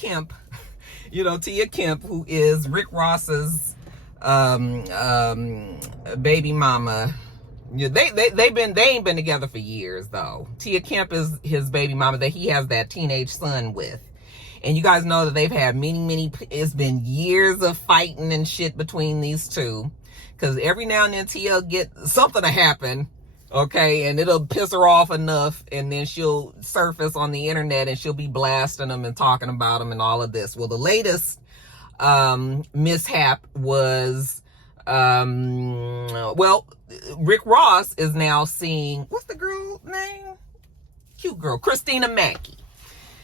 Kemp, Tia Kemp, who is Rick Ross's baby mama. Yeah, they ain't been together for years though. Tia Kemp is his baby mama that he has that teenage son with. And you guys know that they've had it's been years of fighting and shit between these two. Cause every now and then Tia get something to happen, okay, and it'll piss her off enough, and then she'll surface on the internet and she'll be blasting them and talking about them and all of this. Well, the latest mishap was Rick Ross is now seeing, what's the girl's name? Cute girl, Christina Mackey.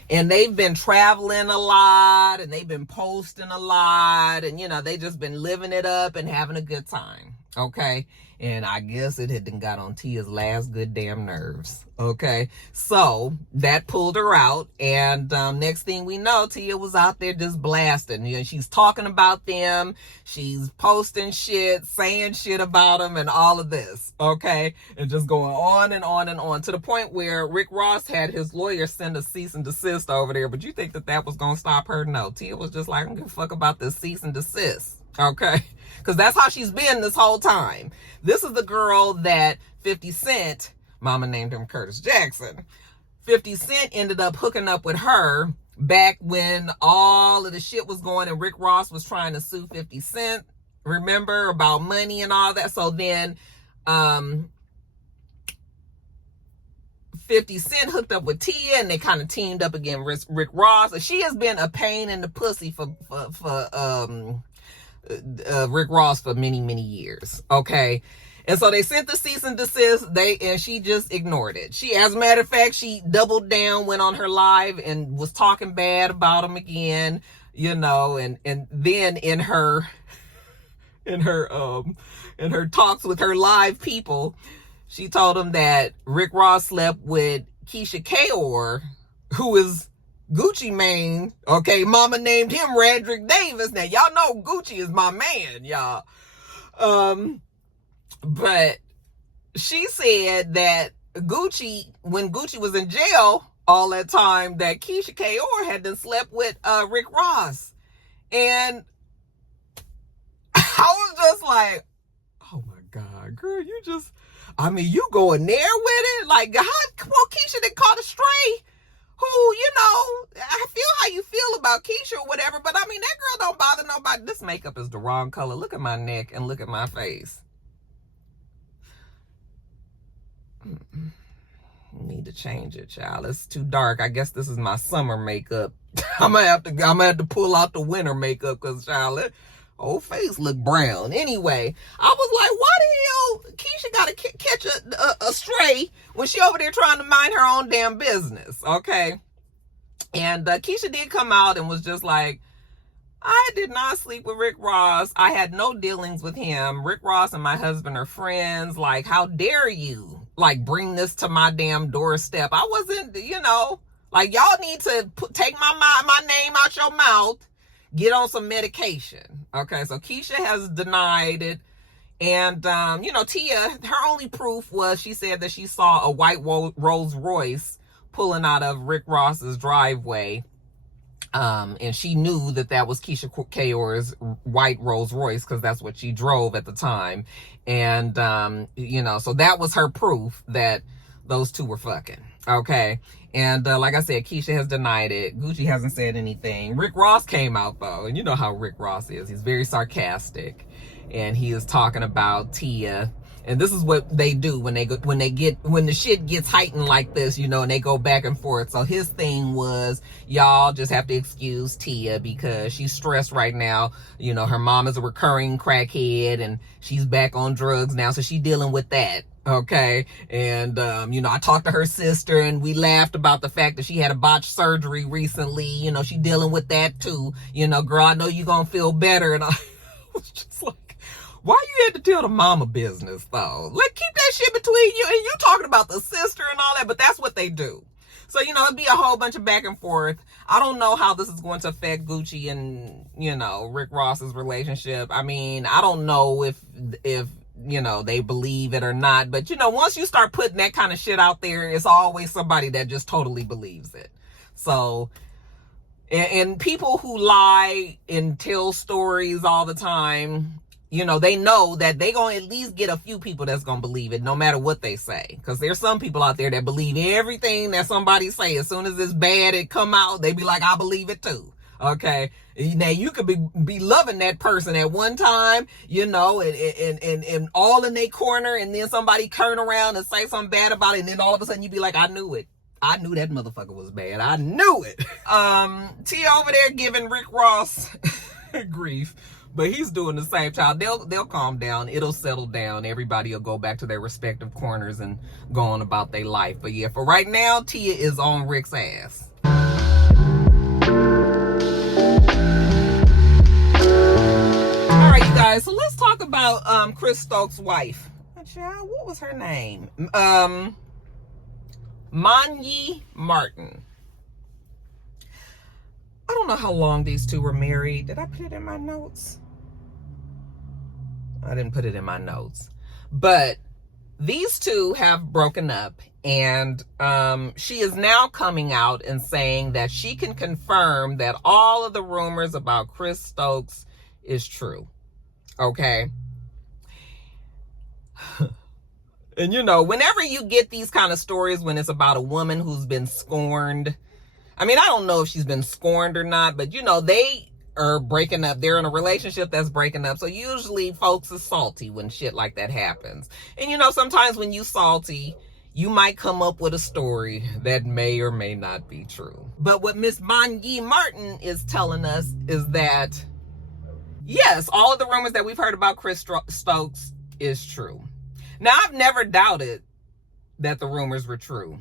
And they've been traveling a lot, and they've been posting a lot, and they just been living it up and having a good time, okay? And I guess it had got on Tia's last good damn nerves, okay? So that pulled her out, and next thing we know, Tia was out there just blasting. She's talking about them, she's posting shit, saying shit about them, and all of this, okay? And just going on and on and on, to the point where Rick Ross had his lawyer send a cease and desist over there. But you think that was gonna stop her? No, Tia was just like, I don't give a fuck about this cease and desist, okay? Because that's how she's been this whole time. This is the girl that 50 Cent, mama named him Curtis Jackson, 50 Cent ended up hooking up with her back when all of the shit was going and Rick Ross was trying to sue 50 Cent, remember, about money and all that. So then 50 Cent hooked up with Tia, and they kind of teamed up against Rick Ross. She has been a pain in the pussy for Rick Ross for many, many years, okay? And so they sent the cease and desist, and she just ignored it. She, as a matter of fact, she doubled down, went on her live and was talking bad about him again, and then in her talks with her live people, she told them that Rick Ross slept with Keyshia&Rick, who is Gucci Mane, okay? Mama named him Radrick Davis. Now, y'all know Gucci is my man, y'all. But she said that when Gucci was in jail all that time, that Keyshia&Rick had been slept with Rick Ross. And I was just like, oh my God, girl, you going there with it? Like, how Keisha done caught a stray? Who, I feel how you feel about Keisha or whatever, but that girl don't bother nobody. This makeup is the wrong color. Look at my neck and look at my face. Need to change it, child. It's too dark. I guess this is my summer makeup. I'm gonna have to pull out the winter makeup, because, child, whole face look brown. Anyway, I was like, why the hell Keisha gotta catch a stray when she over there trying to mind her own damn business, okay? And Keisha did come out and was just like, I did not sleep with Rick Ross. I had no dealings with him. Rick Ross and my husband are friends. Like, how dare you, bring this to my damn doorstep? I wasn't, y'all need to take my name out your mouth. Get on some medication. Okay, so Keisha has denied it. And, Tia, her only proof was she said that she saw a white Rolls Royce pulling out of Rick Ross's driveway. And she knew that was Keyshia&Rick's white Rolls Royce, because that's what she drove at the time. And, so that was her proof that those two were fucking. Okay. And like I said, Keisha has denied it. Gucci hasn't said anything. Rick Ross came out though, and you know how Rick Ross is. He's very sarcastic, and he is talking about Tia. And this is what they do when the shit gets heightened like this, and they go back and forth. So his thing was, y'all just have to excuse Tia because she's stressed right now. Her mom is a recurring crackhead and she's back on drugs now, so she's dealing with that. Okay. And, I talked to her sister and we laughed about the fact that she had a botched surgery recently. She dealing with that too. Girl, I know you're going to feel better. And I was just like, why you had to tell the mama business though? Keep that shit between you, and you talking about the sister and all that, but that's what they do. So, it'd be a whole bunch of back and forth. I don't know how this is going to affect Gucci and, Rick Ross's relationship. I don't know if they believe it or not, but once you start putting that kind of shit out there, it's always somebody that just totally believes it. So And people who lie and tell stories all the time, you know, they know that they gonna at least get a few people that's gonna believe it, no matter what they say. Because there's some people out there that believe everything that somebody say. As soon as it's bad, it come out, they be like, I believe it too. Okay. Now you could be loving that person at one time, you know, and all in their corner, and then somebody turn around and say something bad about it, and then all of a sudden you be like, I knew it. I knew that motherfucker was bad. I knew it. Tia over there giving Rick Ross grief, but he's doing the same, child. They'll calm down. It'll settle down. Everybody will go back to their respective corners and go on about their life. But yeah, for right now, Tia is on Rick's ass. All right, you guys. So let's talk about Chris Stokes' wife. Child, what was her name? MeanA Martin. I don't know how long these two were married. Did I put it in my notes? I didn't put it in my notes. But these two have broken up, and she is now coming out and saying that she can confirm that all of the rumors about Chris Stokes is true. Okay? And you know, whenever you get these kind of stories, when it's about a woman who's been scorned, I mean, I don't know if she's been scorned or not, but you know, they are breaking up. They're in a relationship that's breaking up. So usually folks are salty when shit like that happens. And you know, sometimes when you salty, you might come up with a story that may or may not be true. But what Miss MeanA Martin is telling us is that, yes, all of the rumors that we've heard about Chris Stokes is true. Now, I've never doubted that the rumors were true.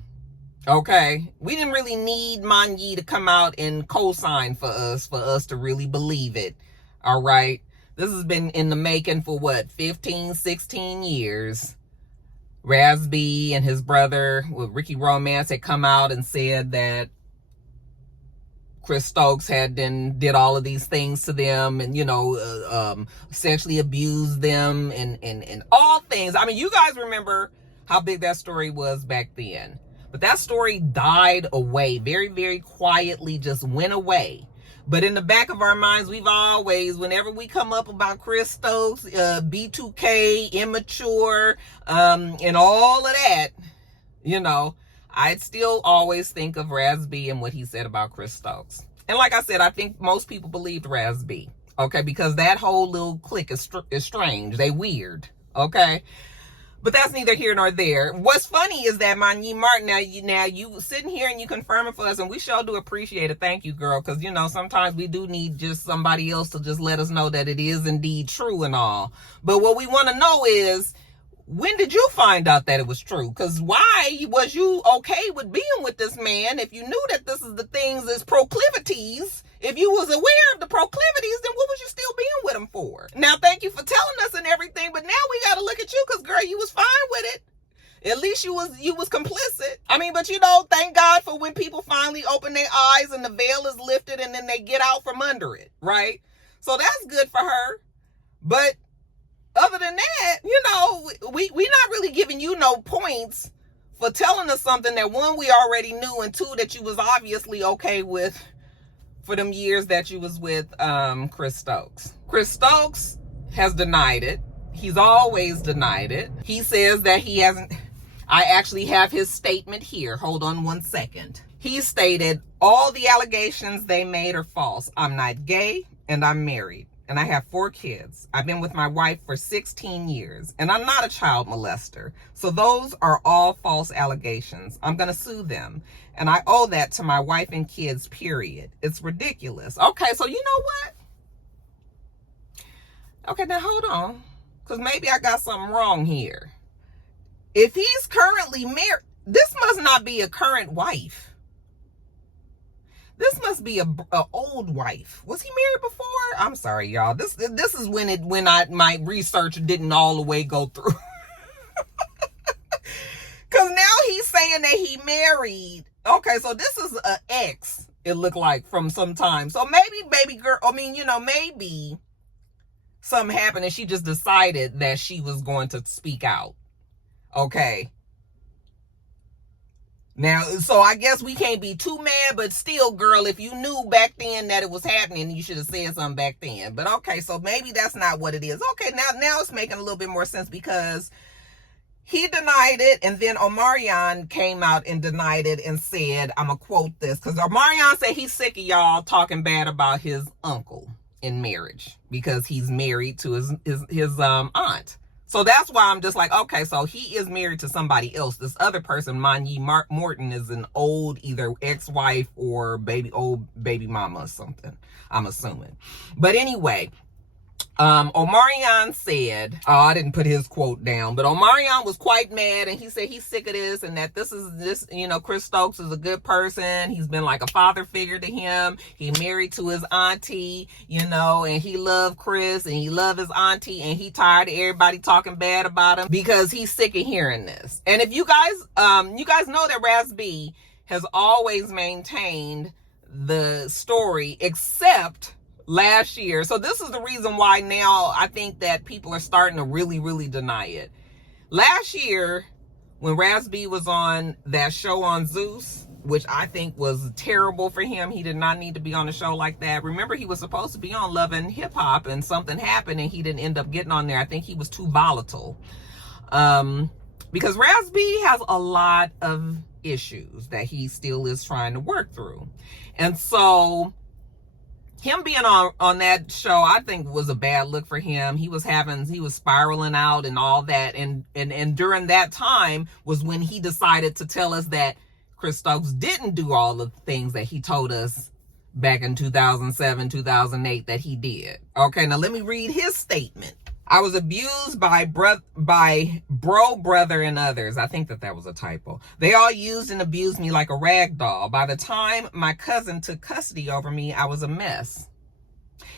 Okay? We didn't really need MeanA to come out and co-sign for us to really believe it. All right? This has been in the making for what, 15, 16 years. Raz B and his brother, Ricky Romance, had come out and said that Chris Stokes did all of these things to them, and you know, sexually abused them and all things. I mean, you guys remember how big that story was back then. But that story died away very, very quietly, just went away. But in the back of our minds, we've always, whenever we come up about Chris Stokes, B2K, immature, and all of that, you know, I'd still always think of Raz B and what he said about Chris Stokes. And like I said, I think most people believed Raz B, okay? Because that whole little clique is strange. They weird, okay? But that's neither here nor there. What's funny is that MeanA Martin, now you sitting here and you confirming for us, and we sure do appreciate it. Thank you, girl, because, you know, sometimes we do need just somebody else to just let us know that it is indeed true and all. But what we want to know is, when did you find out that it was true? Because why was you okay with being with this man if you knew that this is the things, his proclivities? If you was aware of the proclivities, then what was you still being with him for? Now, thank you for telling us and everything, but now we got to look at you because, girl, you was fine with it. At least you was complicit. I mean, but you know, thank God for when people finally open their eyes and the veil is lifted and then they get out from under it, right? So that's good for her. But other than that, you know, we not really giving you no points for telling us something that, one, we already knew, and two, that you was obviously okay with for them years that you was with Chris Stokes. Chris Stokes has denied it. He's always denied it. He says that he hasn't. I actually have his statement here. Hold on one second. He stated, all the allegations they made are false. I'm not gay and I'm married. And I have 4 kids. I've been with my wife for 16 years. And I'm not a child molester. So those are all false allegations. I'm going to sue them. And I owe that to my wife and kids, period. It's ridiculous. Okay, so you know what? Okay, now hold on. Because maybe I got something wrong here. If he's currently married, this must not be a current wife. This must be a old wife. Was he married before? I'm sorry, y'all. This is when my research didn't all the way go through. Cause now he's saying that he married. Okay, so this is an ex. It looked like from some time. So maybe baby girl. I mean, you know, maybe something happened and she just decided that she was going to speak out. Okay. Now, so I guess we can't be too mad, but still, girl, if you knew back then that it was happening, you should have said something back then. But okay, so maybe that's not what it is. Okay, now it's making a little bit more sense, because he denied it, and then Omarion came out and denied it and said, I'm gonna quote this, because Omarion said he's sick of y'all talking bad about his uncle in marriage because he's married to his aunt. So that's why I'm just like, okay, so he is married to somebody else. This other person, Manye Morton, is an old either ex-wife or old baby mama or something, I'm assuming. But anyway, Omarion said, oh, I didn't put his quote down, but Omarion was quite mad, and he said he's sick of this, and that this, Chris Stokes is a good person. He's been like a father figure to him. He married to his auntie, and he loved Chris, and he loved his auntie, and he tired of everybody talking bad about him because he's sick of hearing this. And if you guys know that Raz B has always maintained the story, except last year. So this is the reason why now I think that people are starting to really, really deny it. Last year, when Raz B was on that show on Zeus, which I think was terrible for him, he did not need to be on a show like that. Remember, he was supposed to be on Love and Hip Hop, and something happened and he didn't end up getting on there. I think he was too volatile. Because Raz B has a lot of issues that he still is trying to work through. And so him being on that show, I think, was a bad look for him. He was spiraling out and all that. And during that time was when he decided to tell us that Chris Stokes didn't do all the things that he told us back in 2007, 2008 that he did. Okay, now let me read his statement. I was abused by bro, brother, and others. I think that was a typo. They all used and abused me like a rag doll. By the time my cousin took custody over me, I was a mess.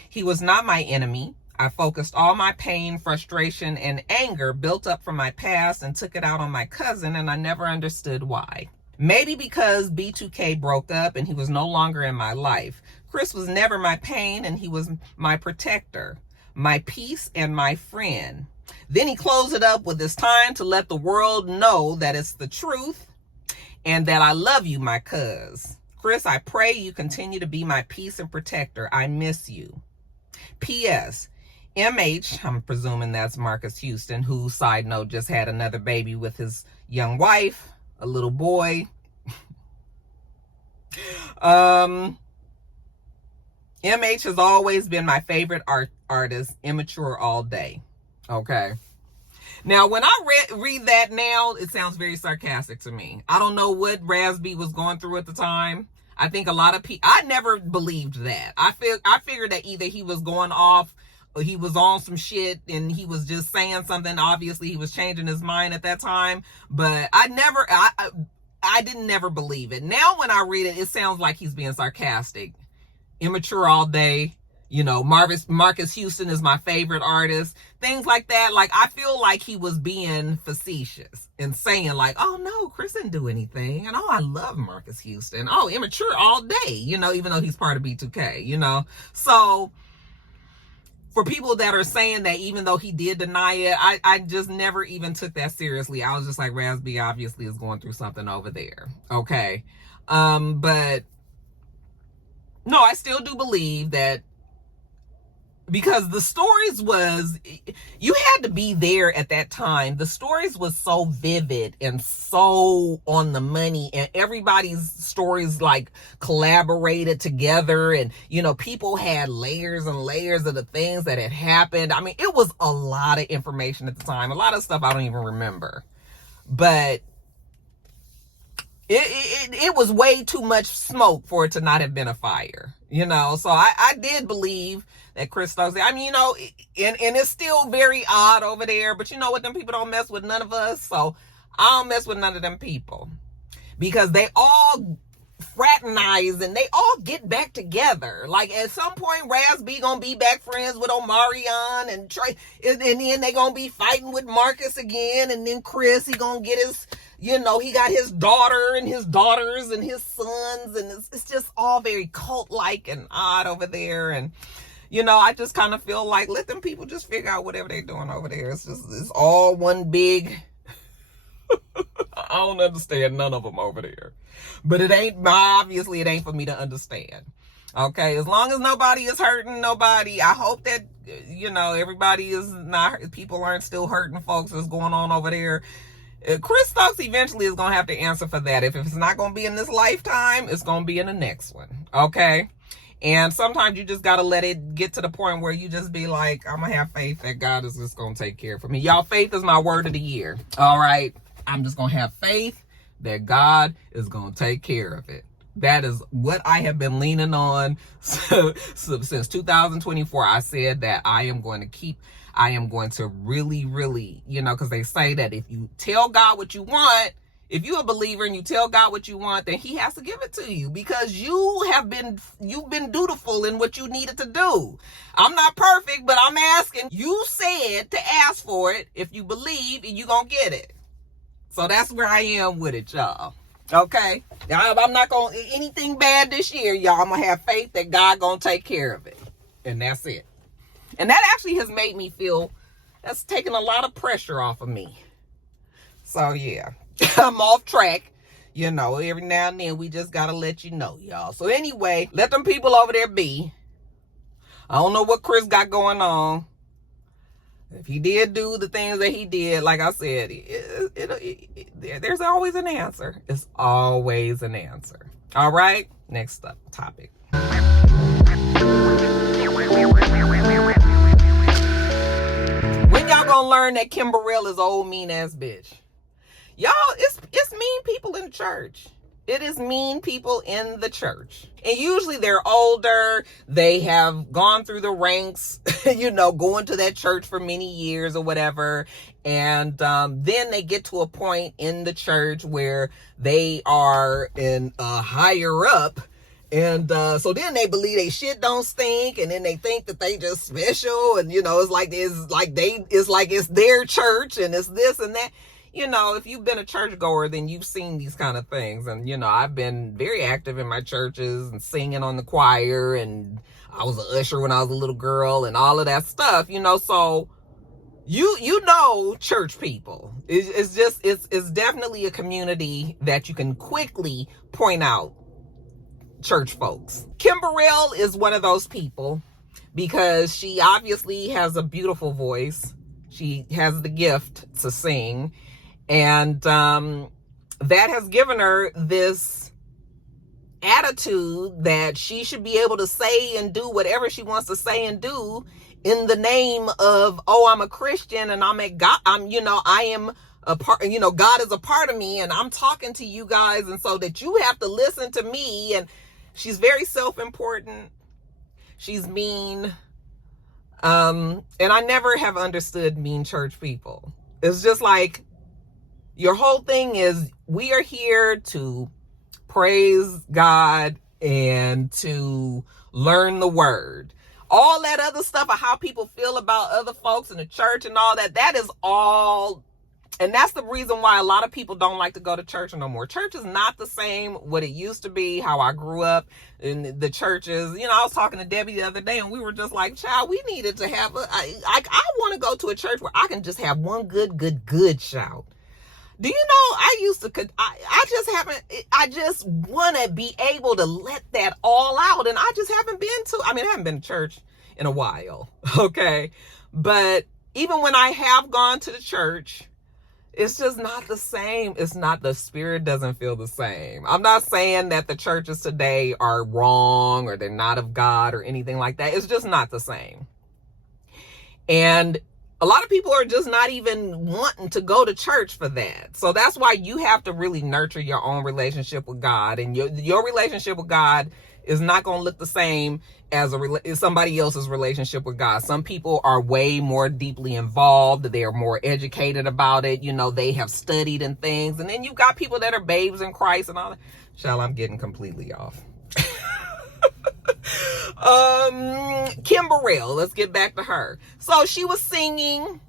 He was not my enemy. I focused all my pain, frustration, and anger built up from my past and took it out on my cousin, and I never understood why. Maybe because B2K broke up and he was no longer in my life. Chris was never my pain, and he was my protector, my peace, and my friend. Then he closed it up with, it's time to let the world know that it's the truth and that I love you, my cuz. Chris, I pray you continue to be my peace and protector. I miss you. P.S. MH, I'm presuming that's Marcus Houston, who, side note, just had another baby with his young wife, a little boy. MH has always been my favorite artist, immature all day. Okay. Now, when I read that now, it sounds very sarcastic to me. I don't know what Raz B was going through at the time. I think a lot of people, I never believed that. I figured that either he was going off or he was on some shit and he was just saying something. Obviously, he was changing his mind at that time. But I didn't never believe it. Now, when I read it, it sounds like he's being sarcastic. Immature all day. Marcus Houston is my favorite artist. Things like that. Like, I feel like he was being facetious and saying like, oh no, Chris didn't do anything. And oh, I love Marcus Houston. Oh, immature all day, even though he's part of B2K, So for people that are saying that even though he did deny it, I just never even took that seriously. I was just like, Raz B obviously is going through something over there. Okay. But no, I still do believe that, because the stories was, you had to be there at that time. The stories was so vivid and so on the money, and everybody's stories like collaborated together, and people had layers and layers of the things that had happened. I mean, it was a lot of information at the time, a lot of stuff I don't even remember, but it was way too much smoke for it to not have been a fire, so I did believe that Chris Stokes, I mean, and it's still very odd over there, but you know what, them people don't mess with none of us, so I don't mess with none of them people, because they all fraternize and they all get back together. Like, at some point, Raz B gonna be back friends with Omarion and Trey, and then they gonna be fighting with Marcus again, and then Chris, he gonna get his, he got his daughter and his daughters and his sons, and it's just all very cult-like and odd over there. And I just kind of feel like, let them people just figure out whatever they're doing over there. It's all one big don't understand none of them over there. But obviously it ain't for me to understand. Okay, as long as nobody is hurting nobody, I hope that, everybody is not, people aren't still hurting folks that's going on over there. Chris Stokes eventually is going to have to answer for that. If it's not going to be in this lifetime, it's going to be in the next one. Okay? And sometimes you just got to let it get to the point where you just be like, I'm going to have faith that God is just going to take care of me. Y'all, faith is my word of the year. All right? I'm just going to have faith that God is going to take care of it. That is what I have been leaning on since 2024. I said that I am going to really, really, because they say that if you tell God what you want, if you're a believer and you tell God what you want, then he has to give it to you because you've been dutiful in what you needed to do. I'm not perfect, but I'm asking. You said to ask for it. If you believe, and you're going to get it. So that's where I am with it, y'all. Okay? I'm not going to anything bad this year, y'all. I'm going to have faith that God going to take care of it. And that's it. And that actually has made me feel, that's taken a lot of pressure off of me. So, yeah. I'm off track. Every now and then we just got to let you know, y'all. So, anyway, let them people over there be. I don't know what Chris got going on. If he did do the things that he did, like I said, there's always an answer. It's always an answer. All right? Next up, topic. When y'all gonna learn that KimBurrell is old mean ass bitch? Y'all, it's mean people in the church. It is mean people in the church. And usually they're older. They have gone through the ranks, going to that church for many years or whatever. And then they get to a point in the church where they are in higher up. And so then they believe they shit don't stink, and then they think that they just special, and it's like it's their church and it's this and that. If you've been a churchgoer, then you've seen these kind of things. And I've been very active in my churches and singing on the choir, and I was an usher when I was a little girl and all of that stuff, so church people. It's definitely a community that you can quickly point out church folks. KimBurrell is one of those people because she obviously has a beautiful voice. She has the gift to sing. And that has given her this attitude that she should be able to say and do whatever she wants to say and do in the name of, I'm a Christian and I am a part, God is a part of me and I'm talking to you guys, and so that you have to listen to me. And she's very self-important. She's mean. And I never have understood mean church people. It's just like, your whole thing is, we are here to praise God and to learn the word. All that other stuff of how people feel about other folks in the church and all that, that is all. And that's the reason why a lot of people don't like to go to church no more. Church is not the same what it used to be, how I grew up in the churches. I was talking to Debbie the other day and we were just like, child, we needed to have I want to go to a church where I can just have one good shout. Do you know, I just want to be able to let that all out. And I just haven't I haven't been to church in a while. Okay. But even when I have gone to the church, it's just not the same. The spirit doesn't feel the same. I'm not saying that the churches today are wrong or they're not of God or anything like that. It's just not the same. And a lot of people are just not even wanting to go to church for that. So that's why you have to really nurture your own relationship with God. And your relationship with God is not going to look the same as somebody else's relationship with God. Some people are way more deeply involved. They're more educated about it. They have studied and things. And then you've got people that are babes in Christ and all that. Child, I'm getting completely off. KimBurrell, let's get back to her. So she was singing,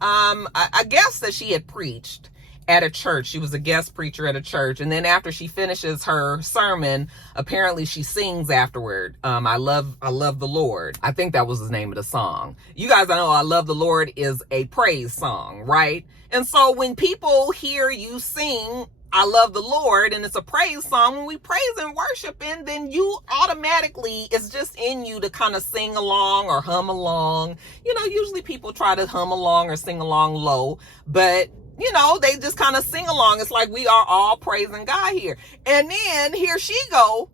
I guess that she had preached, at a church. She was a guest preacher at a church. And then after she finishes her sermon, apparently she sings afterward. I love the Lord. I think that was the name of the song. You guys know I Love the Lord is a praise song, right? And so when people hear you sing I love the Lord and it's a praise song, when we praise and worship in, then you automatically, it's just in you to kind of sing along or hum along. You know, usually people try to hum along or sing along low, but you know, they just kind of sing along. It's like we are all praising God here. And then here she go,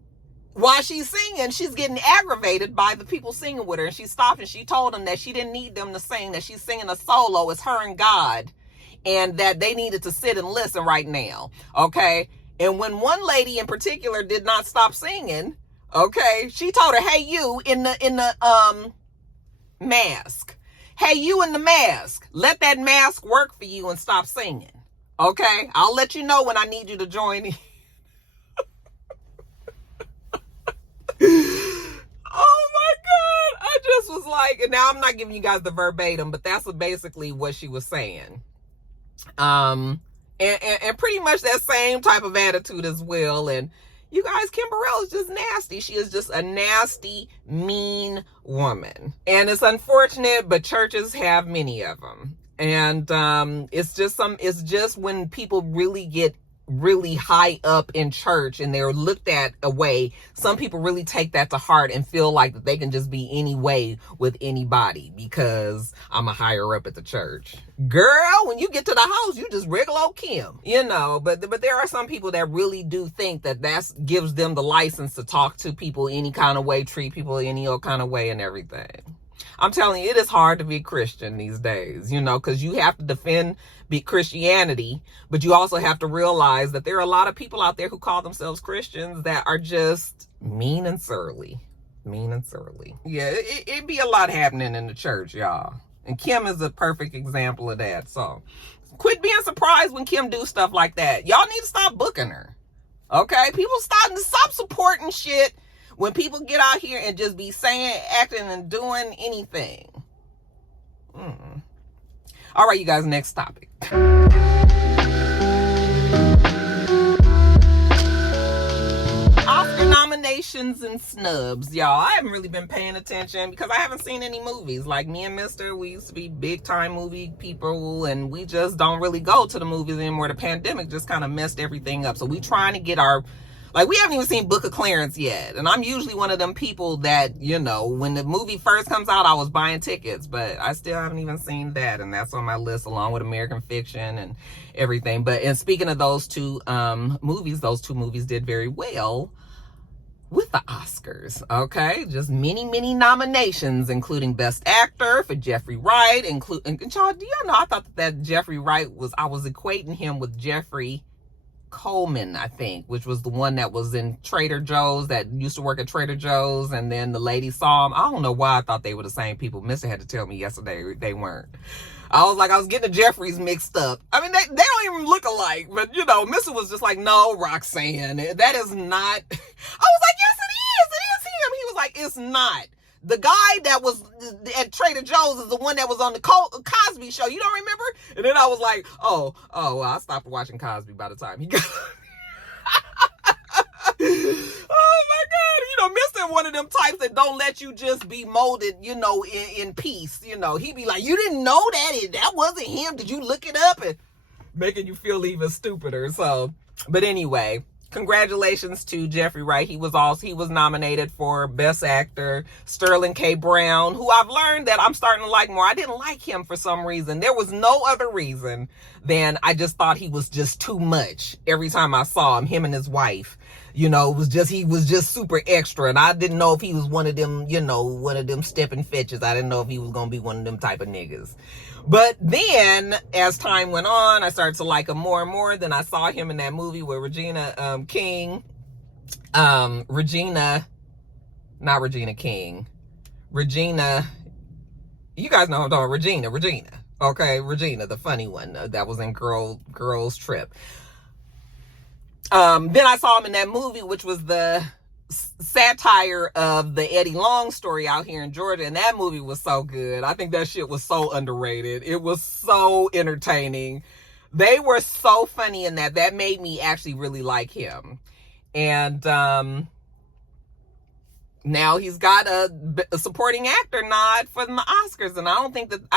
while she's singing, she's getting aggravated by the people singing with her. And she stopped and she told them that she didn't need them to sing, that she's singing a solo. It's her and God. And that they needed to sit and listen right now, okay? And when one lady in particular did not stop singing, okay, she told her, hey, you in the mask. Hey, you in the mask. Let that mask work for you and stop singing, okay? I'll let you know when I need you to join in. Oh my God. I just was like, and now I'm not giving you guys the verbatim, but that's basically what she was saying. And pretty much that same type of attitude as well. And you guys, KimBurrell is just nasty. She is just a nasty, mean woman. And it's unfortunate, but churches have many of them. And it's just when people really get really high up in church and they're looked at a way, some people really take that to heart and feel like that they can just be any way with anybody because I'm a higher up at the church. Girl, when you get to the house, you just regular old Kim, you know. But there are some people that really do think that gives them the license to talk to people any kind of way, treat people any old kind of way and everything. I'm telling you, it is hard to be Christian these days, you know, because you have to defend Christianity, but you also have to realize that there are a lot of people out there who call themselves Christians that are just mean and surly. Mean and surly. Yeah, it'd be a lot happening in the church, y'all. And Kim is a perfect example of that. So quit being surprised when Kim do stuff like that. Y'all need to stop booking her. Okay? People stop supporting shit when people get out here and just be saying, acting, and doing anything. All right, you guys, next topic. Oscar nominations and snubs. Y'all, I haven't really been paying attention because I haven't seen any movies. Like me and Mister, we used to be big time movie people and we just don't really go to the movies anymore. The pandemic just kind of messed everything up. So we trying to get our... Like, we haven't even seen Book of Clarence yet. And I'm usually one of them people that, you know, when the movie first comes out, I was buying tickets. But I still haven't even seen that. And that's on my list along with American Fiction and everything. But, and speaking of those two movies, those two movies did very well with the Oscars. Okay? Just many nominations, including Best Actor for Jeffrey Wright. And y'all, do y'all know, I thought that Jeffrey Wright I was equating him with Jeffrey Coleman, I think, which was the one that was in Trader Joe's, that used to work at Trader Joe's, and then the lady saw him. I don't know why I thought they were the same people. Mr. had to tell me yesterday they weren't. I was getting the Jeffries mixed up. I mean, they don't even look alike, but you know, Mr. was just like, no, Roxanne, that is not. I was like, yes, it is him. He was like, it's not. The guy that was at Trader Joe's is the one that was on the Cosby show. You don't remember? And then I was like, oh, well, I stopped watching Cosby by the time he got... Oh, my God. You know, Mr. one of them types that don't let you just be molded, you know, in peace. You know, he'd be like, you didn't know that? That wasn't him. Did you look it up? And making you feel even stupider. So, but anyway... Congratulations to Jeffrey Wright. He was nominated for Best Actor. Sterling K. Brown, who I've learned that I'm starting to like more. I didn't like him for some reason. There was no other reason than I just thought he was just too much. Every time I saw him and his wife, you know, he was just super extra. And I didn't know if he was one of them, you know, one of them stepping fetches. I didn't know if he was going to be one of them type of niggas. But then, as time went on, I started to like him more and more. Then I saw him in that movie with Regina King. Regina, you guys know what I'm talking about. Regina. Okay, Regina, the funny one that was in Girls Trip. Then I saw him in that movie, which was the satire of the Eddie Long story out here in Georgia, and that movie was so good. I think that shit was so underrated. It was so entertaining. They were so funny in that. That made me actually really like him. And now he's got a supporting actor nod for the Oscars, and I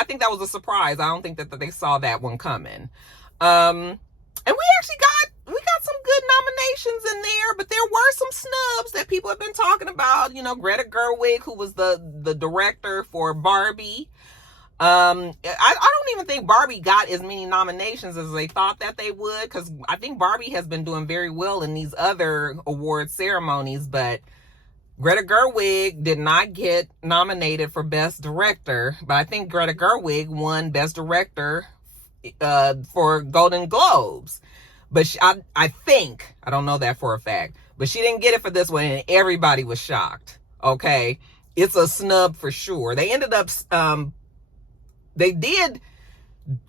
think that was a surprise. I don't think that they saw that one coming. And we actually got some good nominations in there, but there were some snubs that people have been talking about. You know, Greta Gerwig, who was the director for Barbie. I don't even think Barbie got as many nominations as they thought that they would, because I think Barbie has been doing very well in these other award ceremonies, but Greta Gerwig did not get nominated for Best Director, but I think Greta Gerwig won Best Director for Golden Globes. But I think, I don't know that for a fact, but she didn't get it for this one, and everybody was shocked. Okay, it's a snub for sure. They ended up, they did,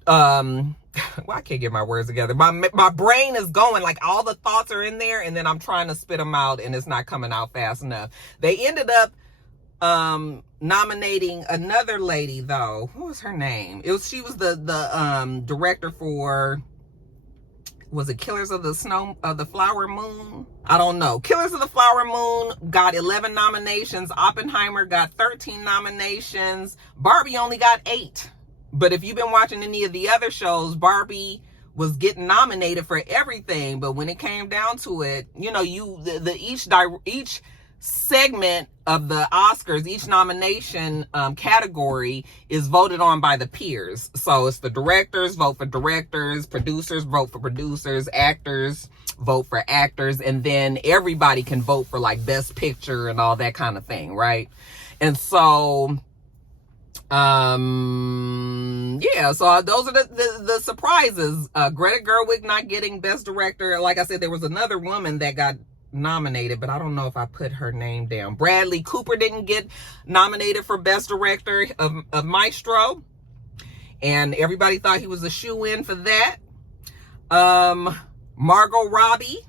well, I can't get my words together. My brain is going, like, all the thoughts are in there, and then I'm trying to spit them out, and it's not coming out fast enough. They ended up nominating another lady, though. What was her name? She was the director for, was it Killers of the Flower Moon? I don't know. Killers of the Flower Moon got 11 nominations. Oppenheimer got 13 nominations. Barbie only got 8. But if you've been watching any of the other shows, Barbie was getting nominated for everything. But when it came down to it, you know, each segment of the Oscars, each nomination category is voted on by the peers. So it's the directors vote for directors, producers vote for producers, actors vote for actors, and then everybody can vote for like Best Picture and all that kind of thing, right? And so yeah, so those are the surprises. Greta Gerwig not getting Best Director. Like I said, there was another woman that got nominated, but I don't know if I put her name down. Bradley Cooper didn't get nominated for Best Director of Maestro, and everybody thought he was a shoe-in for that. Margot Robbie,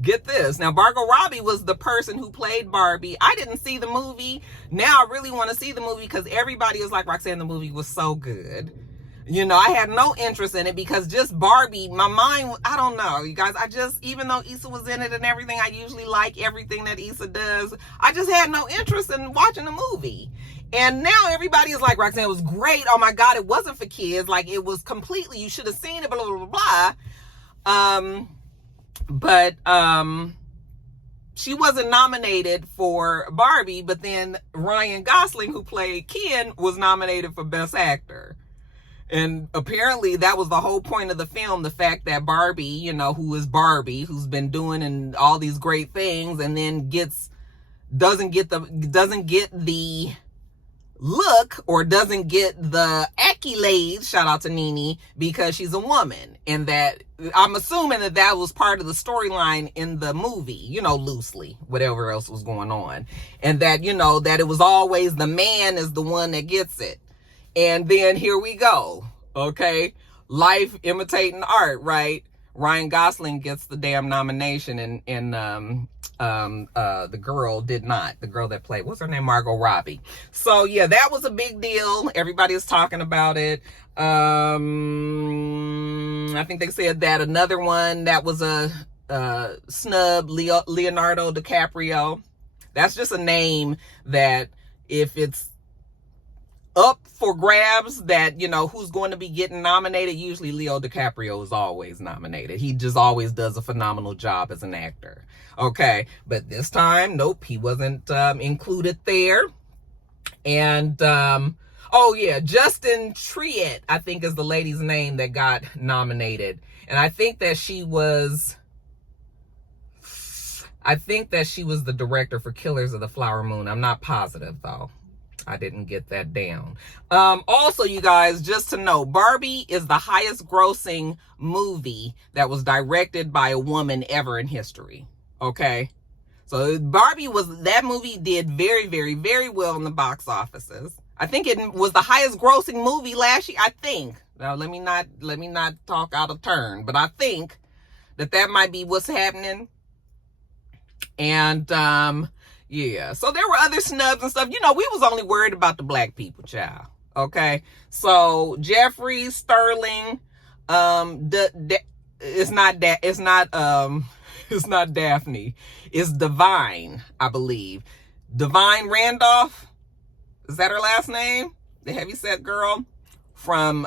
get this. Now, Margot Robbie was the person who played Barbie. I didn't see the movie. Now I really want to see the movie because everybody is like, Roxanne, the movie was so good. You know, I had no interest in it because just Barbie, my mind, I don't know, you guys, even though Issa was in it and everything, I usually like everything that Issa does. I just had no interest in watching the movie. And now everybody is like, Roxanne, it was great. Oh my God, it wasn't for kids. Like, it was completely, you should have seen it, blah, blah, blah, blah. But she wasn't nominated for Barbie, but then Ryan Gosling, who played Ken, was nominated for Best Actor. And apparently that was the whole point of the film, the fact that Barbie, you know, who is Barbie, who's been doing and all these great things, and then doesn't get the look or doesn't get the accolades, shout out to Nene, because she's a woman. And that, I'm assuming that was part of the storyline in the movie, you know, loosely, whatever else was going on. And that, you know, that it was always the man is the one that gets it. And then here we go, okay? Life imitating art, right? Ryan Gosling gets the damn nomination, and the girl did not. The girl that played, what's her name? Margot Robbie. So yeah, that was a big deal. Everybody is talking about it. I think they said that another one that was a snub, Leonardo DiCaprio. That's just a name that if it's up for grabs, that, you know, who's going to be getting nominated, usually Leo DiCaprio is always nominated. He just always does a phenomenal job as an actor. Okay, but this time, nope, he wasn't included there. And oh yeah, Justin Triet, I think is the lady's name that got nominated. And I think that she was the director for Killers of the Flower Moon. I'm not positive though. I didn't get that down. Also, you guys, just to know, Barbie is the highest grossing movie that was directed by a woman ever in history. Okay? So that movie did very, very, very well in the box offices. I think it was the highest grossing movie last year. I think. Now, let me not talk out of turn, but I think that might be what's happening. And, yeah, so there were other snubs and stuff. You know, we was only worried about the black people, child. Okay, so Jeffrey Sterling, It's not it's not Daphne. It's Divine, I believe. Divine Randolph. Is that her last name? The heavyset girl from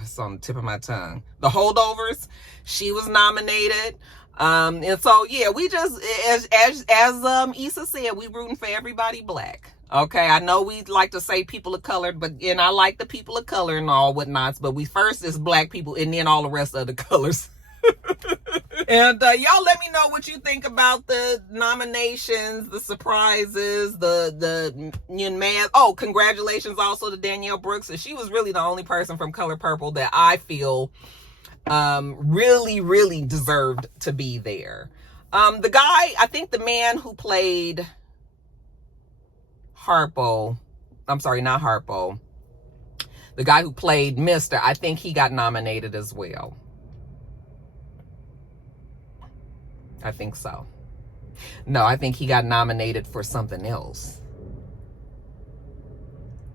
it's on the tip of my tongue. The Holdovers. She was nominated. And so yeah, we just as Issa said, we rooting for everybody black. Okay, I know we like to say people of color, and I like the people of color and all whatnots, but we first is black people and then all the rest of the colors. And y'all let me know what you think about the nominations, the surprises, the man. Oh, congratulations also to Danielle Brooks. She was really the only person from Color Purple that I feel really deserved to be there. The guy, I think the man who played Harpo, I'm sorry, not Harpo, the guy who played Mr., I think he got nominated as well. I think so. No, I think he got nominated for something else.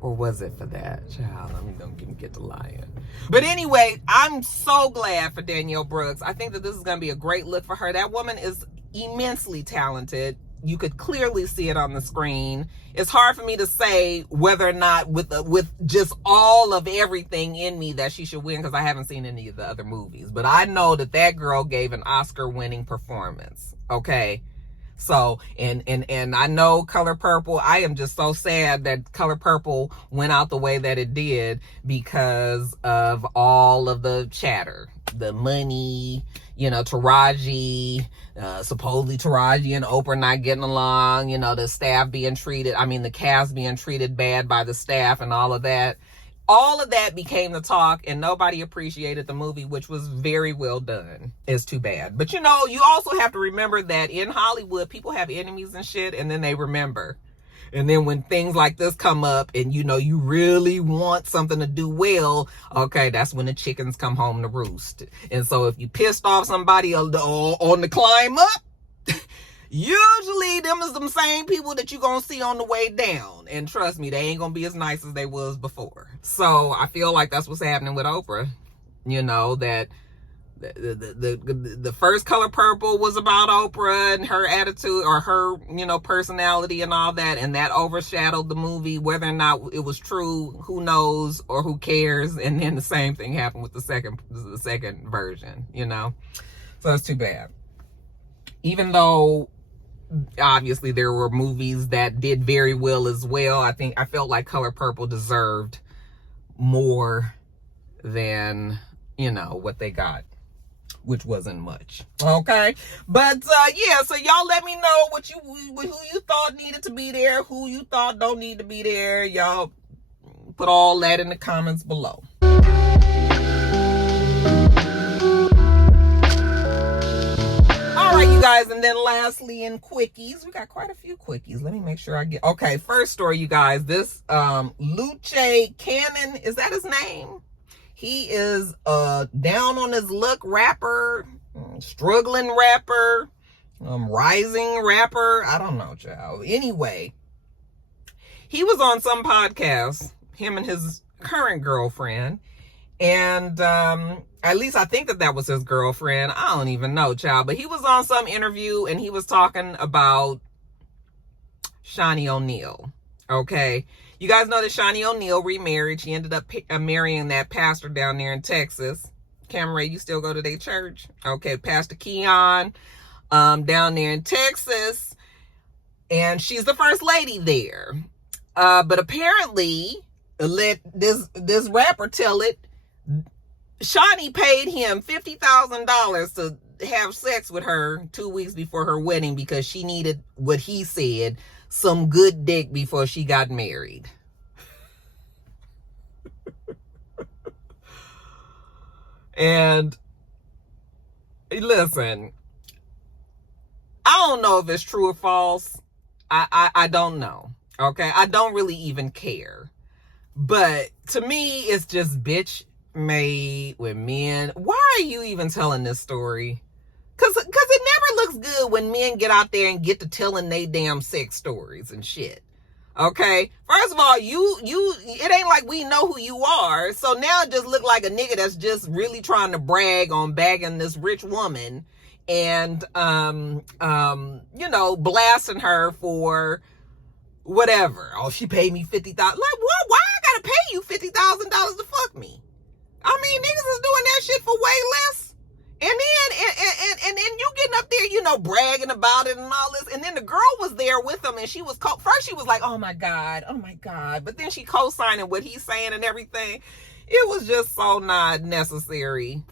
Or was it for that? Child, don't get to lying. But anyway, I'm so glad for Danielle Brooks. I think that this is going to be a great look for her. That woman is immensely talented. You could clearly see it on the screen. It's hard for me to say whether or not with just all of everything in me that she should win, because I haven't seen any of the other movies. But I know that that girl gave an Oscar-winning performance. Okay. So, and I know Color Purple, I am just so sad that Color Purple went out the way that it did because of all of the chatter, the money, Taraji, supposedly Taraji and Oprah not getting along, the staff being treated, the cast being treated bad by the staff and all of that. All of that became the talk, and nobody appreciated the movie, which was very well done. It's too bad. But you also have to remember that in Hollywood, people have enemies and shit, and then they remember. And then when things like this come up and you really want something to do well, okay, that's when the chickens come home to roost. And so if you pissed off somebody on the climb up, usually them is them same people that you're gonna see on the way down. And trust me, they ain't gonna be as nice as they was before. So I feel like that's what's happening with Oprah. That the first Color Purple was about Oprah and her attitude or her, personality and all that. And that overshadowed the movie. Whether or not it was true, who knows or who cares. And then the same thing happened with the second version, So it's too bad. Even though obviously there were movies that did very well as well, I felt like Color Purple deserved more than, what they got, which wasn't much. Okay. But yeah, so y'all let me know who you thought needed to be there, who you thought don't need to be there. Y'all put all that in the comments below. All right, you guys, and then lastly in quickies, we got quite a few quickies. Let me make sure I get, okay, first story, you guys, this Luce Cannon, is that his name? He is down on his luck rapper, struggling rapper, rising rapper, I don't know, child. Anyway, he was on some podcast, him and his current girlfriend, and at least I think that was his girlfriend. I don't even know, child. But he was on some interview and he was talking about Shaunie O'Neal. Okay. You guys know that Shaunie O'Neal remarried. She ended up marrying that pastor down there in Texas. Cameron, you still go to their church? Okay. Pastor Keon down there in Texas. And she's the first lady there. But apparently, let this rapper tell it, Shaunie paid him $50,000 to have sex with her 2 weeks before her wedding because she needed, what he said, some good dick before she got married. And listen, I don't know if it's true or false. I don't know. Okay, I don't really even care. But to me, it's just bitch made with men. Why are you even telling this story? Cause it never looks good when men get out there and get to telling they damn sex stories and shit. Okay, first of all, it ain't like we know who you are. So now it just look like a nigga that's just really trying to brag on bagging this rich woman and you know, blasting her for whatever. Oh, she paid me $50,000. Like, what? Why I gotta pay you $50,000 to fuck me? I mean, niggas is doing that shit for way less. And then you getting up there, you know, bragging about it and all this. And then the girl was there with him, and she was first she was like, oh my God. But then she co-signing what he's saying and everything. It was just so not necessary.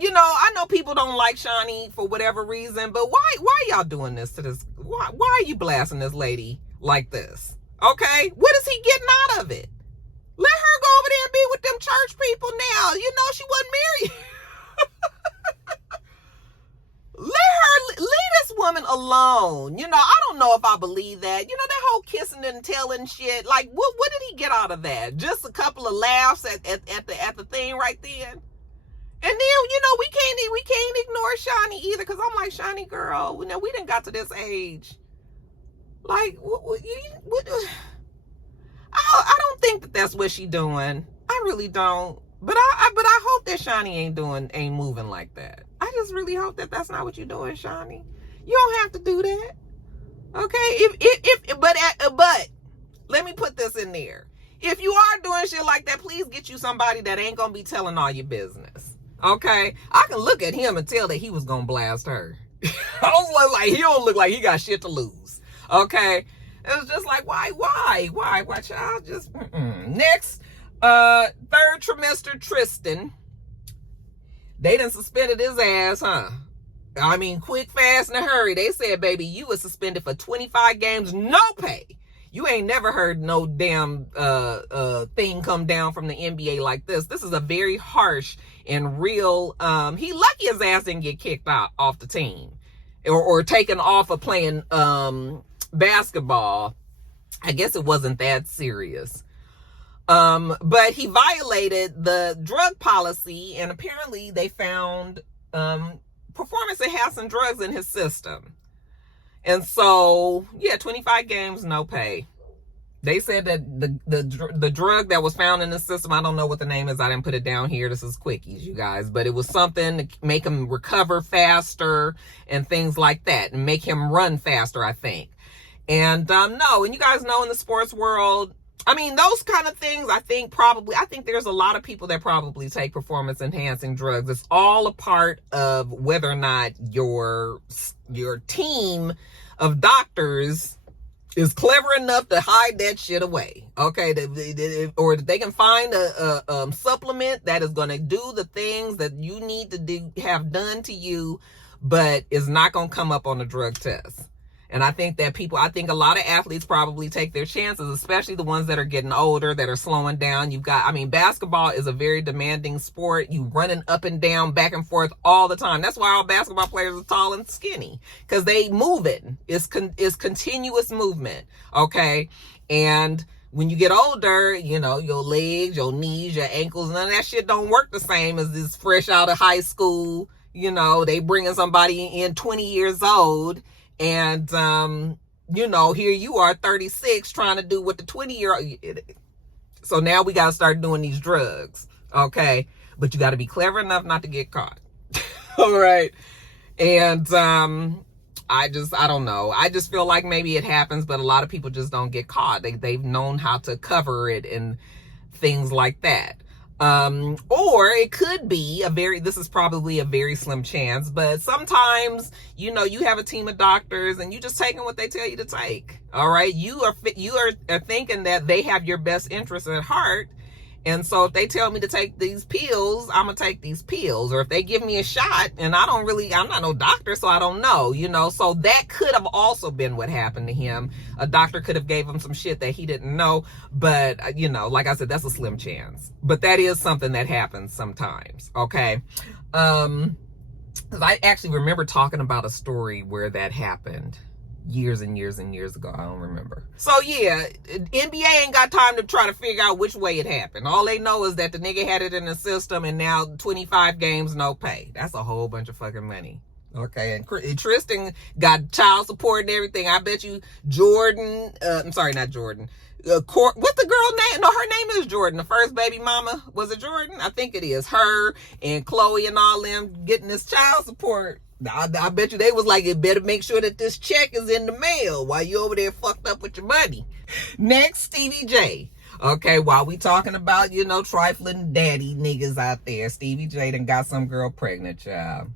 You know, I know people don't like Shaunie for whatever reason, but why y'all doing this to this? Why are you blasting this lady like this? Okay, what is he getting out of it? Let her go over there and be with them church people now. You know, she wasn't married. Leave this woman alone. You know, I don't know if I believe that. You know, that whole kissing and telling shit. Like, what did he get out of that? Just a couple of laughs at the thing right then. And then, you know, we can't ignore Shaunie either, because I'm like, Shaunie girl, you know, we done got to this age. Like, I don't think that that's what she doing. I really don't. But I hope that Shaunie ain't moving like that. I just really hope that that's not what you're doing, Shaunie. You don't have to do that. Okay? But let me put this in there. If you are doing shit like that, please get you somebody that ain't gonna be telling all your business. Okay? I can look at him and tell that he was gonna blast her. I was like, he don't look like he got shit to lose. Okay? It was just like, why, child? Just, Next, third trimester Tristan. They done suspended his ass, huh? I mean, quick, fast, in a hurry. They said, baby, you was suspended for 25 games, no pay. You ain't never heard no damn thing come down from the NBA like this. This is a very harsh and real, he lucky his ass didn't get kicked out off the team or taken off of playing basketball. I guess it wasn't that serious. But he violated the drug policy, and apparently they found performance-enhancing drugs in his system. And so, yeah, 25 games, no pay. They said that the drug that was found in the system, I don't know what the name is. I didn't put it down here. This is quickies, you guys. But it was something to make him recover faster and things like that, and make him run faster, I think. And no, and you guys know in the sports world, I mean, those kind of things, I think there's a lot of people that probably take performance enhancing drugs. It's all a part of whether or not your team of doctors is clever enough to hide that shit away. Okay, or they can find a supplement that is going to do the things that you need to have done to you, but is not going to come up on the drug test. And I think a lot of athletes probably take their chances, especially the ones that are getting older, that are slowing down. Basketball is a very demanding sport. You running up and down, back and forth all the time. That's why all basketball players are tall and skinny, because they move it. It's continuous movement. Okay. And when you get older, you know, your legs, your knees, your ankles, none of that shit don't work the same as this fresh out of high school. You know, they bringing somebody in 20 years old. And, you know, here you are 36 trying to do what the 20-year-old. So now we got to start doing these drugs. Okay. But you got to be clever enough not to get caught. All right. And, I don't know. I just feel like maybe it happens, but a lot of people just don't get caught. They've known how to cover it and things like that. Or it could be this is probably a very slim chance, but sometimes, you know, you have a team of doctors and you just taking what they tell you to take. All right. You are thinking that they have your best interest at heart. And so if they tell me to take these pills, I'm going to take these pills. Or if they give me a shot, and I'm not no doctor, so I don't know, you know. So that could have also been what happened to him. A doctor could have gave him some shit that he didn't know. But, you know, like I said, that's a slim chance. But that is something that happens sometimes, okay? I actually remember talking about a story where that happened. Years and years and years ago. I don't remember. So yeah, NBA ain't got time to try to figure out which way it happened. All they know is that the nigga had it in the system, and now 25 games, no pay. That's a whole bunch of fucking money. Okay, and Tristan got child support and everything. I bet you Jordan, I'm sorry, not Jordan. What's the girl name? No, her name is Jordan. The first baby mama, was it Jordan? I think it is. Her and Chloe and all them getting this child support. I bet you they was like, it better make sure that this check is in the mail while you over there fucked up with your money. Next, Stevie J. Okay, while we talking about, you know, trifling daddy niggas out there, Stevie J done got some girl pregnant, child.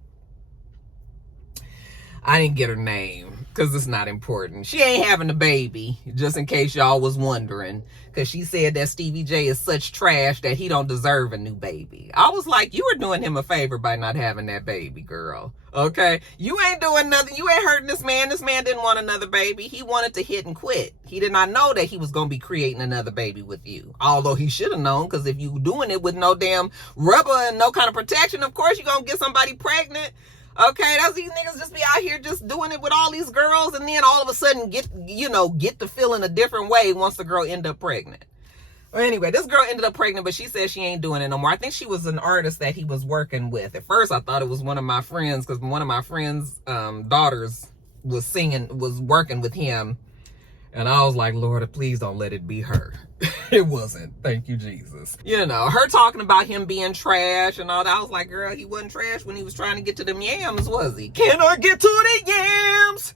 I didn't get her name because it's not important. She ain't having a baby, just in case y'all was wondering. Because she said that Stevie J is such trash that he don't deserve a new baby. I was like, you were doing him a favor by not having that baby, girl. Okay? You ain't doing nothing. You ain't hurting this man. This man didn't want another baby. He wanted to hit and quit. He did not know that he was going to be creating another baby with you. Although he should have known, because if you doing it with no damn rubber and no kind of protection, of course you're going to get somebody pregnant. Okay, that's these niggas just be out here just doing it with all these girls, and then all of a sudden get the feeling a different way once the girl end up pregnant. Well, anyway, this girl ended up pregnant, but she said she ain't doing it no more. I think she was an artist that he was working with. At first, I thought it was one of my friends, because one of my friends' daughters was working with him. And I was like, Lord, please don't let it be her. It wasn't. Thank you, Jesus. You know, her talking about him being trash and all that. I was like, girl, he wasn't trash when he was trying to get to them yams, was he? Can I get to the yams?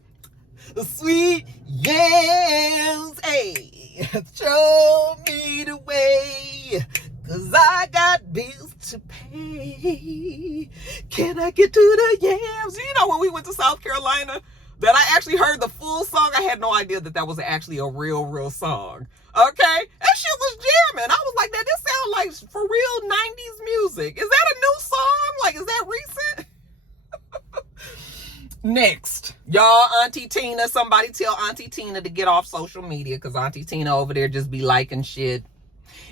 The sweet yams. Hey, show me the way, 'cause I got bills to pay. Can I get to the yams? You know, when we went to South Carolina, that I actually heard the full song. I had no idea that was actually a real song. Okay? That shit was jamming. I was like, this sound like for real 90s music. Is that a new song? Like, is that recent? Next. Y'all, Auntie Tina. Somebody tell Auntie Tina to get off social media, because Auntie Tina over there just be liking shit.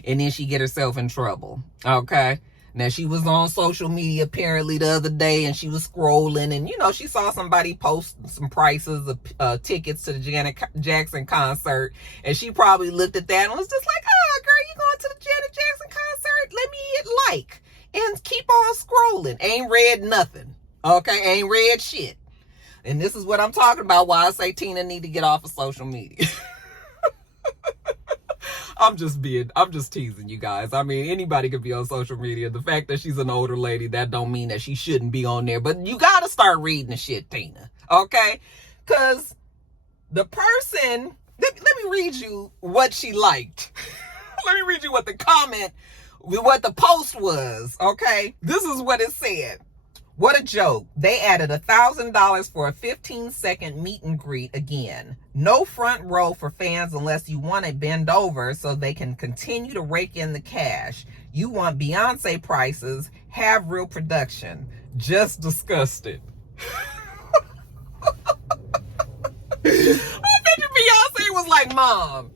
And then she get herself in trouble. Okay? Now, she was on social media apparently the other day, and she was scrolling, and, you know, she saw somebody post some prices of tickets to the Janet Jackson concert, and she probably looked at that and was just like, oh, girl, you going to the Janet Jackson concert? Let me hit like and keep on scrolling. Ain't read nothing. Okay? Ain't read shit. And this is what I'm talking about, why I say Tina need to get off of social media. I'm just teasing you guys. I mean, anybody could be on social media. The fact that she's an older lady, that don't mean that she shouldn't be on there. But you gotta start reading the shit, Tina. Okay? Because the person, let me read you what she liked. Let me read you what the post was. Okay? This is what it said. What a joke. They added $1,000 for a 15-second meet and greet again. No front row for fans unless you want to bend over so they can continue to rake in the cash. You want Beyonce prices, have real production. Just disgusted. I bet you Beyonce was like, Mom,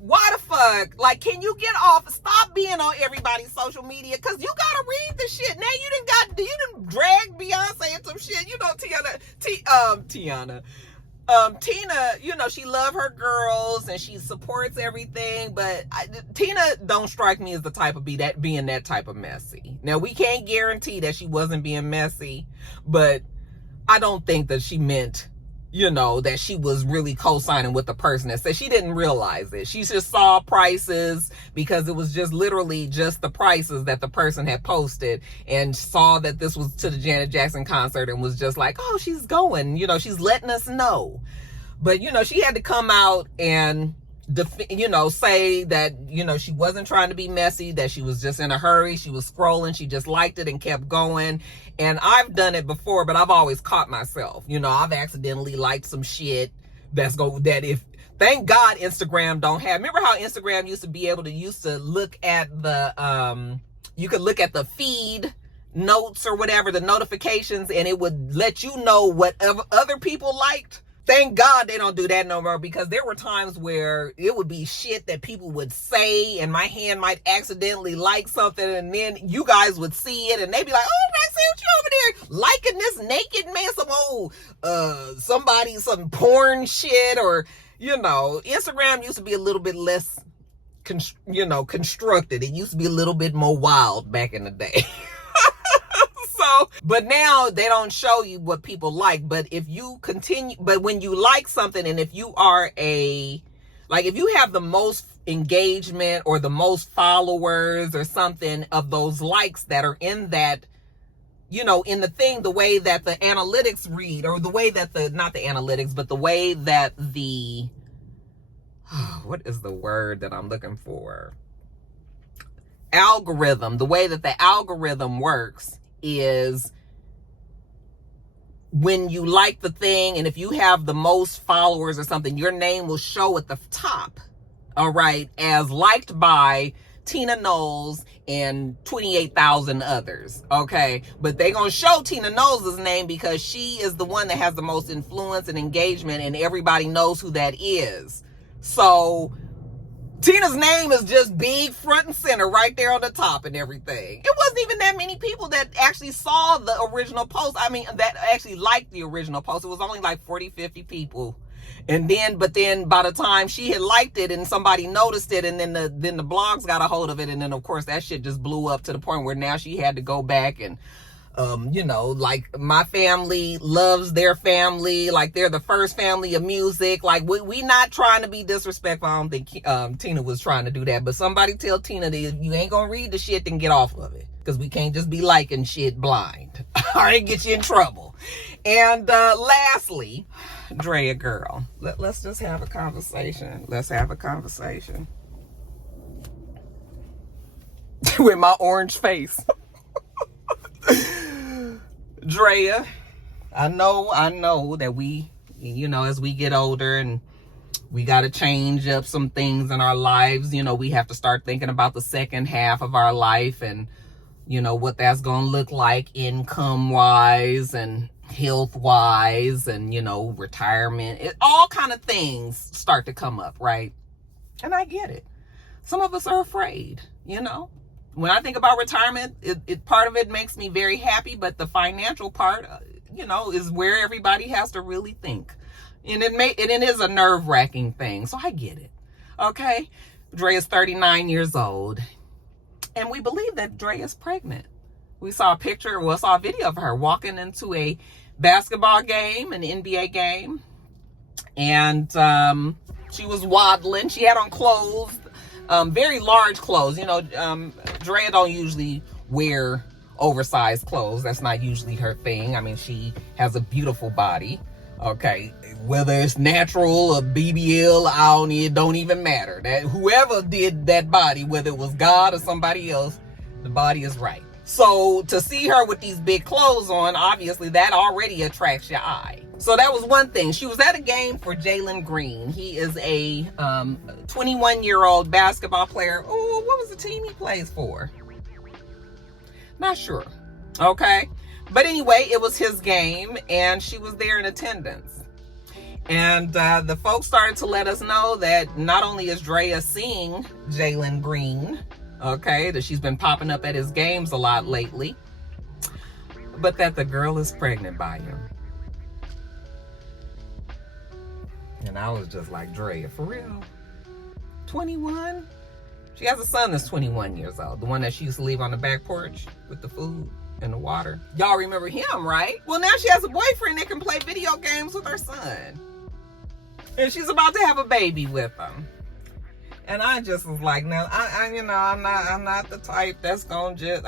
why the fuck? Like, can you get off? Stop being on everybody's social media, because you gotta read the shit. Now you done drag Beyonce into some shit. You know, Tina, you know, she love her girls and she supports everything, but Tina don't strike me as the type of being that type of messy. Now, we can't guarantee that she wasn't being messy, but I don't think that she meant, you know, that she was really co-signing with the person that said. She didn't realize it. She just saw prices because it was just literally just the prices that the person had posted, and saw that this was to the Janet Jackson concert and was just like, oh, she's going, you know, she's letting us know. But, you know, she had to come out and, you know, say that, you know, she wasn't trying to be messy, that she was just in a hurry. She was scrolling. She just liked it and kept going. And I've done it before, but I've always caught myself. You know, I've accidentally liked some shit thank God Instagram don't have. Remember how Instagram used to look at the, you could look at the feed notes or whatever, the notifications, and it would let you know whatever other people liked. Thank God they don't do that no more, because there were times where it would be shit that people would say and my hand might accidentally like something, and then you guys would see it and they'd be like, oh, Roxanne, what you over there liking this naked man, some porn shit, or, you know, Instagram used to be a little bit less, constructed. It used to be a little bit more wild back in the day. So So, but now they don't show you what people like. But if you continue, but when you like something, and if you are if you have the most engagement or the most followers or something of those likes that are in that, in the thing, the way that the analytics read, or the way that not the analytics, but the way that what is the word that I'm looking for? Algorithm. The way that the algorithm works is when you like the thing, and if you have the most followers or something, your name will show at the top, all right, as liked by Tina Knowles and 28,000 others, okay? But they're going to show Tina Knowles' name because she is the one that has the most influence and engagement, and everybody knows who that is. So Tina's name is just big front and center right there on the top and everything. It wasn't even that many people that actually saw the original post. I mean, that actually liked the original post. It was only like 40, 50 people. But then by the time she had liked it and somebody noticed it, and then the blogs got a hold of it, and then of course that shit just blew up to the point where now she had to go back and like, my family loves their family, like they're the first family of music. Like, we not trying to be disrespectful. I don't think Tina was trying to do that, but somebody tell Tina that if you ain't gonna read the shit, then get off of it, because we can't just be liking shit blind. All right, get you in trouble. And lastly, Drea girl, let's just have a conversation. Let's have a conversation with my orange face. Drea, I know that we, as we get older and we got to change up some things in our lives, we have to start thinking about the second half of our life, and what that's going to look like income wise and health wise, and retirement. All kind of things start to come up, right? And I get it. Some of us are afraid, When I think about retirement, it part of it makes me very happy, but the financial part, is where everybody has to really think. And it is a nerve-wracking thing, so I get it. Okay? Drea's 39 years old, and we believe that Drea is pregnant. We saw a video of her walking into a basketball game, an NBA game, and she was waddling. She had on clothes, very large clothes. Drea don't usually wear oversized clothes. That's not usually her thing. I mean, she has a beautiful body. Okay, whether it's natural or BBL, it don't even matter. That whoever did that body, whether it was God or somebody else, the body is right. So to see her with these big clothes on, obviously that already attracts your eye. So that was one thing. She was at a game for Jaylen Green. He is a 21-year-old basketball player. Oh, what was the team he plays for? Not sure. Okay. But anyway, it was his game, and she was there in attendance. And the folks started to let us know that not only is Drea seeing Jaylen Green, okay, that she's been popping up at his games a lot lately, but that the girl is pregnant by him. And I was just like, Drea, for real? 21? She has a son that's 21 years old, the one that she used to leave on the back porch with the food and the water. Y'all remember him, right? Well, now she has a boyfriend that can play video games with her son. And she's about to have a baby with him. And I just was like, now, I'm not the type that's gonna just,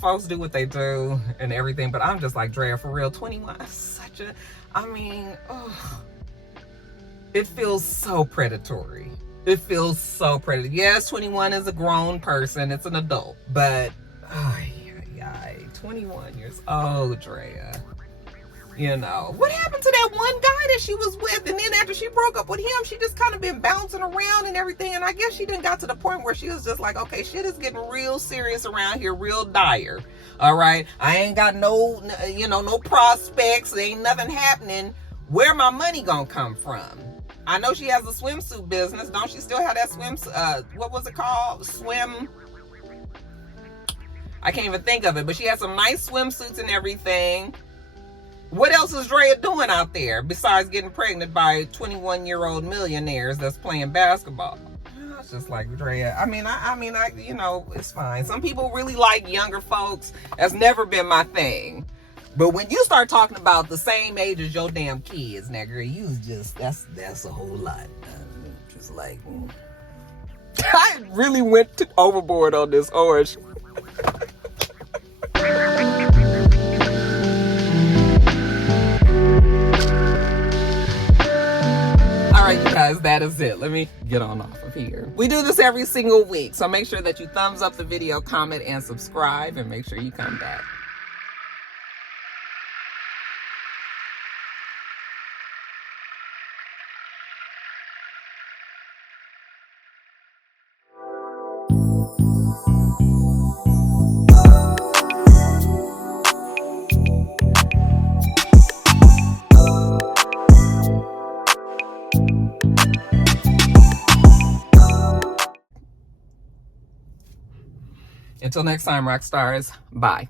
folks do what they do and everything, but I'm just like, Drea, for real, 21, it feels so predatory. It feels so predatory. Yes, 21 is a grown person, it's an adult, but, 21 years old, Drea. What happened to that one guy that she was with? And then after she broke up with him, she just kind of been bouncing around and everything. And I guess she didn't got to the point where she was just like, okay, shit is getting real serious around here, real dire. All right. I ain't got no prospects. There ain't nothing happening. Where my money gonna come from? I know she has a swimsuit business. Don't she still have that what was it called? I can't even think of it, but she has some nice swimsuits and everything. What else is Drea doing out there besides getting pregnant by 21-year-old millionaires that's playing basketball? was just like, Drea, I mean, you know, it's fine. Some people really like younger folks. That's never been my thing. But when you start talking about the same age as your damn kids, nigga, you just, that's a whole lot. Just like, I really went overboard on this orange. All right, you guys, that is it. Let me get on off of here. We do this every single week, so make sure that you thumbs up the video, comment, and subscribe, and make sure you come back. Until next time, rock stars, bye.